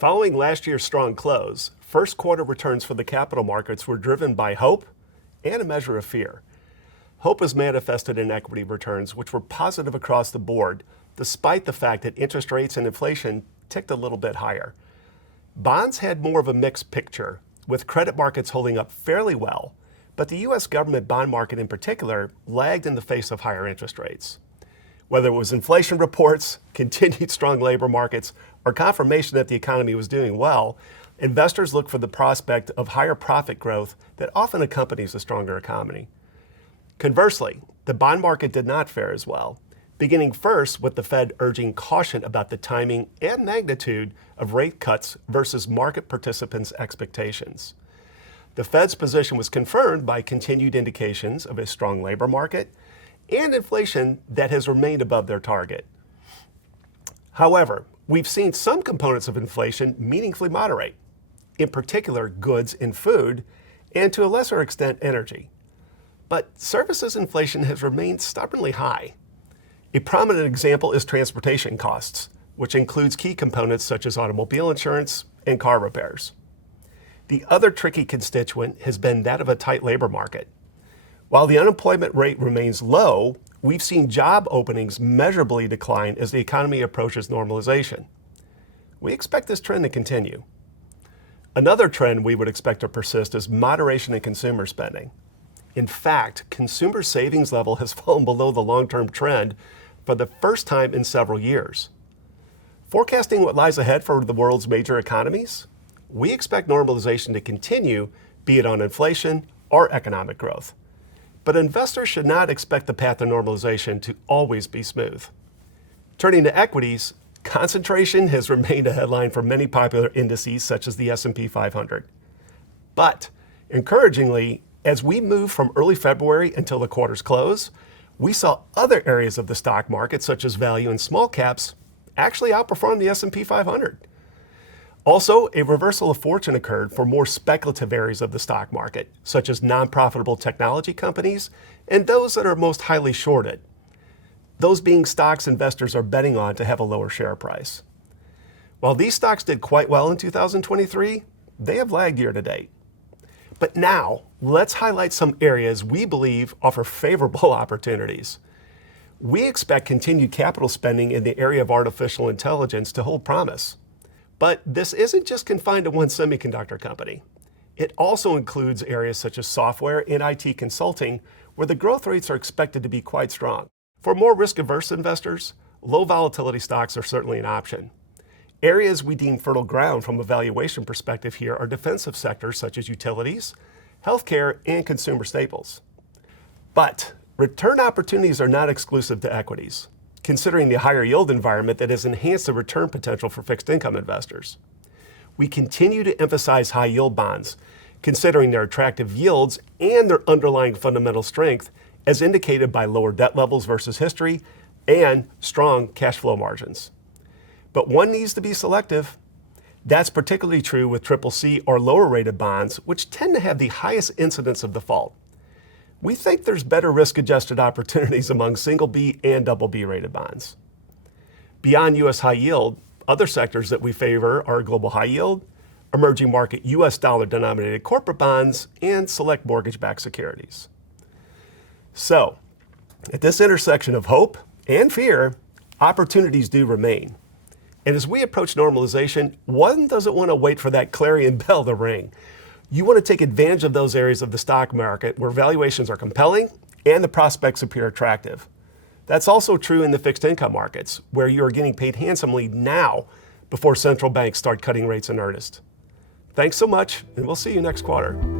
Following last year's strong close, first quarter returns for the capital markets were driven by hope and a measure of fear. Hope is manifested in equity returns, which were positive across the board, despite the fact that interest rates and inflation ticked a little bit higher. Bonds had more of a mixed picture, with credit markets holding up fairly well, but the U.S. government bond market in particular lagged in the face of higher interest rates. Whether it was inflation reports, continued strong labor markets, or confirmation that the economy was doing well, investors look for the prospect of higher profit growth that often accompanies a stronger economy. Conversely, the bond market did not fare as well, beginning first with the Fed urging caution about the timing and magnitude of rate cuts versus market participants' expectations. The Fed's position was confirmed by continued indications of a strong labor market and inflation that has remained above their target. However, we've seen some components of inflation meaningfully moderate, in particular goods and food, and to a lesser extent energy. But services inflation has remained stubbornly high. A prominent example is transportation costs, which includes key components such as automobile insurance and car repairs. The other tricky constituent has been that of a tight labor market. While the unemployment rate remains low, we've seen job openings measurably decline as the economy approaches normalization. We expect this trend to continue. Another trend we would expect to persist is moderation in consumer spending. In fact, consumer savings level has fallen below the long-term trend for the first time in several years. Forecasting what lies ahead for the world's major economies, we expect normalization to continue, be it on inflation or economic growth. But investors should not expect the path to normalization to always be smooth. Turning to equities, concentration has remained a headline for many popular indices such as the S&P 500. But encouragingly, as we move from early February until the quarter's close, we saw other areas of the stock market, such as value and small caps, actually outperform the S&P 500. Also, a reversal of fortune occurred for more speculative areas of the stock market, such as non-profitable technology companies and those that are most highly shorted, those being stocks investors are betting on to have a lower share price. While these stocks did quite well in 2023, they have lagged year to date. But now, let's highlight some areas we believe offer favorable opportunities. We expect continued capital spending in the area of artificial intelligence to hold promise. But this isn't just confined to one semiconductor company. It also includes areas such as software and IT consulting, where the growth rates are expected to be quite strong. For more risk-averse investors, low volatility stocks are certainly an option. Areas we deem fertile ground from a valuation perspective here are defensive sectors such as utilities, healthcare, and consumer staples. But return opportunities are not exclusive to equities, considering the higher yield environment that has enhanced the return potential for fixed income investors. We continue to emphasize high yield bonds, considering their attractive yields and their underlying fundamental strength, as indicated by lower debt levels versus history and strong cash flow margins. But one needs to be selective. That's particularly true with CCC or lower rated bonds, which tend to have the highest incidence of default. We think there's better risk-adjusted opportunities among single B and double B rated bonds. Beyond U.S. high yield, other sectors that we favor are global high yield, emerging market U.S. dollar denominated corporate bonds, and select mortgage-backed securities. So, at this intersection of hope and fear, opportunities do remain. And as we approach normalization, one doesn't want to wait for that clarion bell to ring. You want to take advantage of those areas of the stock market where valuations are compelling and the prospects appear attractive. That's also true in the fixed income markets, where you are getting paid handsomely now before central banks start cutting rates in earnest. Thanks so much, and we'll see you next quarter.